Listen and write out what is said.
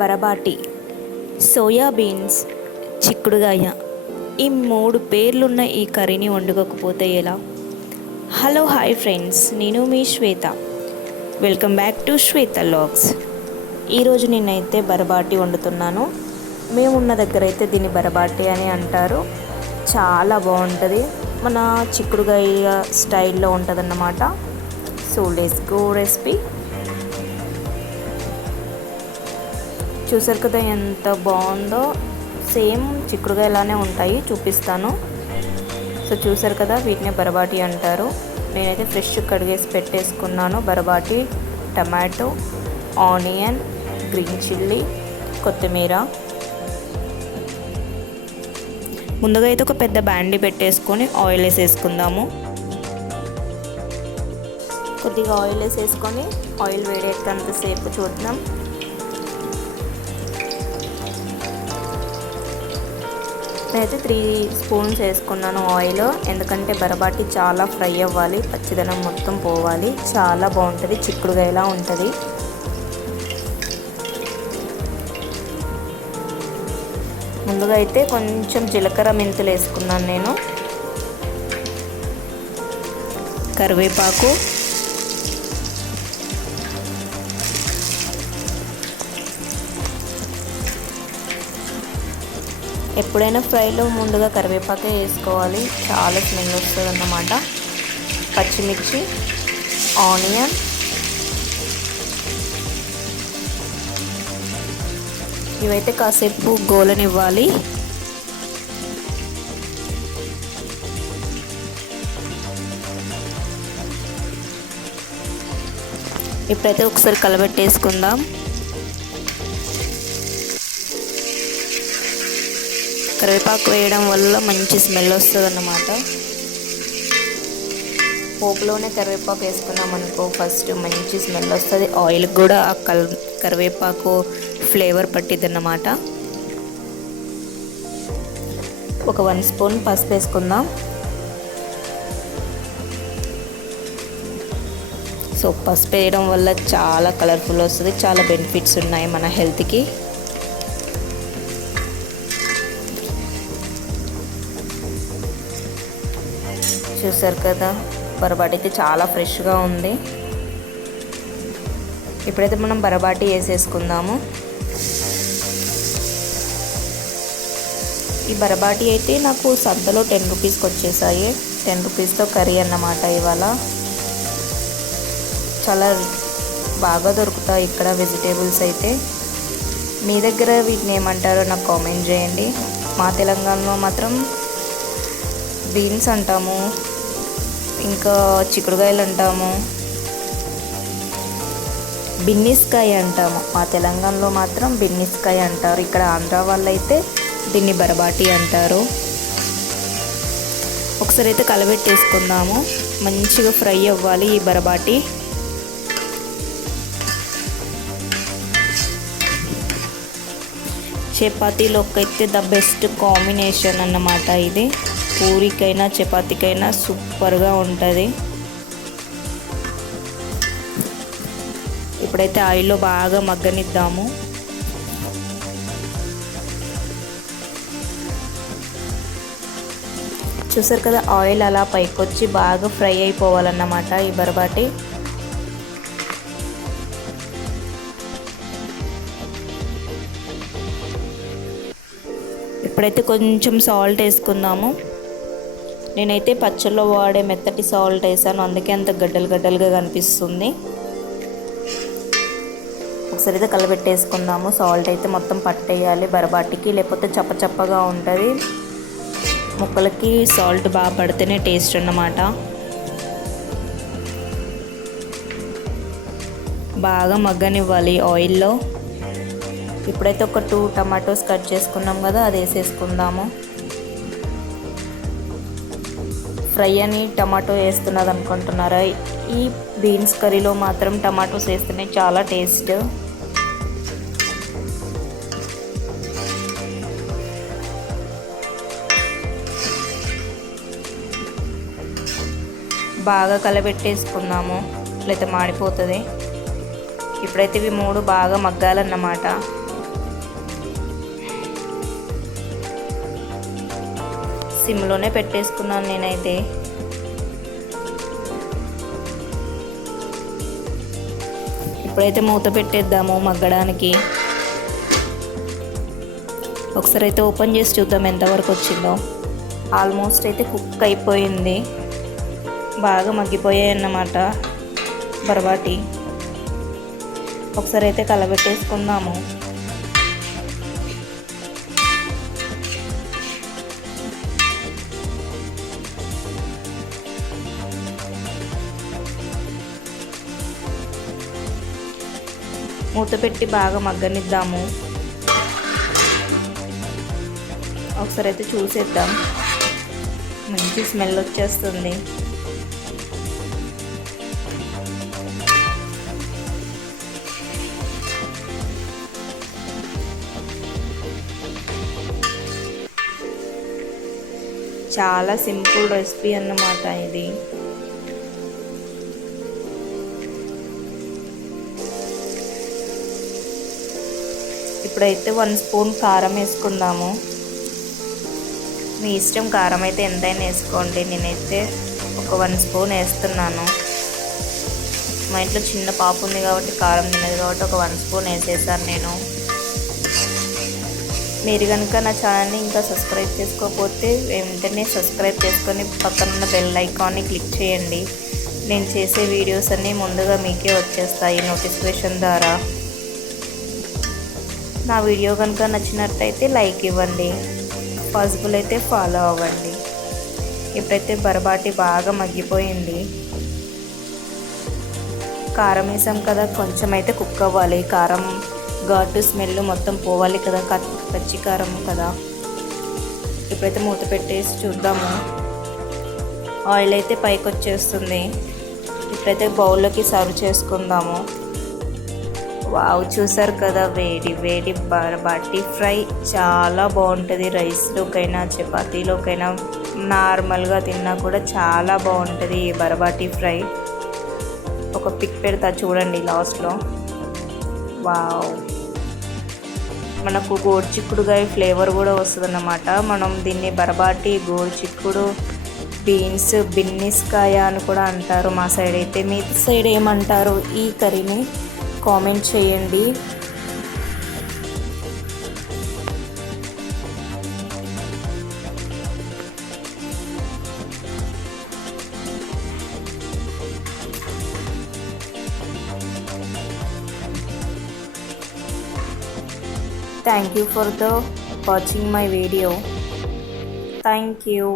Barbati, soya beans, చిక్కుడుగాయ ఈ 3 పేర్లున్న ఈ కర్రీని వండుకోకపోతే ఎలా? హలో హాయ్ ఫ్రెండ్స్, నేను మీ Shweta. Welcome back to Shweta vlogs. ఈరోజు నేనైతే బరబాటి వండుతున్నాను. మేమున్న దగ్గర అయితే దీన్ని బరబాటి అని అంటారు. చాలా బాగుంటుంది. మన చిక్కుడుగాయ స్టైల్లో ఉంటుందన్నమాట. So let's go recipe. చూసారు కదా ఎంత బాగుందో. సేమ్ చిక్కుడుగాయలానే ఉంటాయి, చూపిస్తాను. సో చూసారు కదా, వీటిని బరబాటి అంటారు. నేనైతే ఫ్రెష్ కడిగేసి పెట్టేసుకున్నాను. Barbati, tomato, onion, green chilli, కొత్తిమీర. ముందుగా అయితే ఒక పెద్ద బాండీ పెట్టేసుకొని ఆయిల్ వేసేసుకుందాము. కొద్దిగా ఆయిల్ వేసేసుకొని ఆయిల్ వేడెక్కేంతసేపు చూద్దాం. నేనైతే 3 స్పూన్స్ వేసుకున్నాను ఆయిల్. ఎందుకంటే బరబాటి చాలా ఫ్రై అవ్వాలి, పచ్చిదనం మొత్తం పోవాలి. చాలా బాగుంటుంది, చిక్కుడుగాయలా ఉంటుంది. ముందుగా అయితే కొంచెం జీలకర్ర మెంతులు వేసుకున్నాను నేను. కరివేపాకు, ఎప్పుడైనా ఫ్రైలో ముందుగా కరివేపాకే వేసుకోవాలి, చాలా స్మెల్ వస్తుంది అన్నమాట. పచ్చిమిర్చి, ఆనియన్, ఇవైతే కాసేపు గోలనివ్వాలి. ఇప్పుడైతే ఒకసారి కలబెట్టేసుకుందాం. కరివేపాకు వేయడం వల్ల మంచి స్మెల్ వస్తుంది అన్నమాట. పోపులోనే కరివేపాకు వేసుకున్నాం అనుకో, ఫస్ట్ మంచి స్మెల్ వస్తుంది. ఆయిల్కి కూడా ఆ కరివేపాకు ఫ్లేవర్ పట్టిద్ది అన్నమాట. ఒక 1 స్పూన్ పసుపు వేసుకుందాం. సో పసుపు వేయడం వల్ల చాలా కలర్ఫుల్ వస్తుంది, చాలా బెనిఫిట్స్ ఉన్నాయి మన హెల్త్కి. చూసారు కదా, బరబాటి అయితే చాలా ఫ్రెష్గా ఉంది. ఇప్పుడైతే మనం బరబాటి వేసేసుకుందాము. ఈ బరబాటి అయితే నాకు సంతలో 10 రూపీస్కి వచ్చేసాయి. 10 రూపీస్తో కర్రీ అన్నమాట. ఇవాళ చాలా బాగా దొరుకుతాయి ఇక్కడ వెజిటేబుల్స్ అయితే. మీ దగ్గర వీటిని ఏమంటారో నాకు కామెంట్ చేయండి. మా తెలంగాణలో మాత్రం బీన్స్ అంటాము, ఇంకా చిక్కుడుకాయలు అంటాము, బిన్నిస్కాయ అంటాము. మా తెలంగాణలో మాత్రం బిన్నిస్కాయ అంటారు. ఇక్కడ ఆంధ్ర వాళ్ళు అయితే దీన్ని బరబాటి అంటారు. ఒకసారి అయితే కలబెట్టేసుకుందాము. మంచిగా ఫ్రై అవ్వాలి ఈ బరబాటి. చపాతీలోకి అయితే ద బెస్ట్ కాంబినేషన్ అన్నమాట ఇది. పూరికైనా చపాతీకైనా సూపర్గా ఉంటుంది. ఇప్పుడైతే ఆయిల్లో బాగా మగ్గనిద్దాము. చూసారు కదా, ఆయిల్ అలా పైకొచ్చి బాగా ఫ్రై అయిపోవాలన్నమాట ఈ బరబాటి. ఇప్పుడైతే కొంచెం సాల్ట్ వేసుకుందాము. నేనైతే పచ్చళ్ళలో వాడే మెత్తటి సాల్ట్ వేసాను, అందుకే అంత గడ్డలు గడ్డలుగా కనిపిస్తుంది. ఒకసారి అయితే కలబెట్టేసుకుందాము. సాల్ట్ అయితే మొత్తం పట్టేయాలి బరబాటికి, లేకపోతే చప్పచప్పగా ఉంటుంది. ముక్కలకి సాల్ట్ బాగా పడితేనే టేస్ట్ అన్నమాట. బాగా మగ్గనివ్వాలి ఆయిల్లో. ఇప్పుడైతే ఒక 2 టమాటోస్ కట్ చేసుకున్నాం కదా, అది వేసేసుకుందాము. ఫ్రై అని టమాటో వేస్తున్నది అనుకుంటున్నారా? ఈ బీన్స్ కర్రీలో మాత్రం టమాటోస్ వేస్తేనే చాలా టేస్ట్. బాగా కలబెట్టేసుకుందాము, లేకపోతే మాడిపోతుంది. ఇప్పుడైతే ఇవి 3 బాగా మగ్గాలన్నమాట. సిమ్లోనే పెట్టేసుకున్నాను నేనైతే. ఇప్పుడైతే మూత పెట్టేద్దాము మగ్గడానికి. ఒకసారి అయితే ఓపెన్ చేసి చూద్దాం ఎంతవరకు వచ్చిందో. ఆల్మోస్ట్ అయితే కుక్ అయిపోయింది, బాగా మగ్గిపోయాయి అన్నమాట బర్బాటి. ఒకసారి అయితే కలబెట్టేసుకుందాము. మూత పెట్టి బాగా మగ్గనిద్దాము. ఒకసారి అయితే చూసేద్దాం. మంచి స్మెల్ వచ్చేస్తుంది. చాలా సింపుల్ రెసిపీ అన్నమాట ఇది. ఇప్పుడైతే 1 స్పూన్ కారం వేసుకుందాము. మీ ఇష్టం, కారం అయితే ఎంతైనా వేసుకోండి. నేనైతే ఒక 1 స్పూన్ వేస్తున్నాను. మా ఇంట్లో చిన్న పాప ఉంది కాబట్టి కారం తినదు కాబట్టి ఒక 1 స్పూన్ వేసేసాను నేను. మీరు కనుక నా ఛానల్ని ఇంకా సబ్స్క్రైబ్ చేసుకోకపోతే వెంటనే సబ్స్క్రైబ్ చేసుకొని పక్కనున్న బెల్ ఐకాన్ని క్లిక్ చేయండి. నేను చేసే వీడియోస్ అన్నీ ముందుగా మీకే వచ్చేస్తాయి నోటిఫికేషన్ ద్వారా. నా వీడియో కనుక నచ్చినట్టయితే లైక్ ఇవ్వండి, పాసిబుల్ అయితే ఫాలో అవ్వండి. ఇప్పుడైతే బర్బాటి బాగా మగ్గిపోయింది. కారం వేసాం కదా, కొంచెం అయితే కుక్ అవ్వాలి. కారం ఘాటు స్మెల్ మొత్తం పోవాలి కదా, పచ్చి కారం కదా. ఇప్పుడైతే మూత పెట్టేసి చూద్దాము. ఆయిల్ అయితే పైకి వచ్చేస్తుంది. ఇప్పుడైతే బౌల్లోకి సర్వ్ చేసుకుందాము. వావ్, చూసారు కదా, వేడి వేడి బర్బాటి ఫ్రై చాలా బాగుంటుంది. రైస్లోకైనా చపాతీలోకైనా నార్మల్గా తిన్నా కూడా చాలా బాగుంటుంది ఈ బర్బాటి ఫ్రై. ఒక పిక్ పెడతా చూడండి లాస్ట్లో. వావ్, మనకు గోరుచిక్కుడుకాయ ఫ్లేవర్ కూడా వస్తుంది అన్నమాట. మనం దీన్ని బర్బాటి, గోరుచిక్కుడు, బీన్స్, బిన్నిస్కాయ అని కూడా అంటారు మా సైడ్ అయితే. మీ సైడ్ ఏమంటారు ఈ కర్రీని కామెంట్ చేయండి. Thank you for watching my video. Thank you.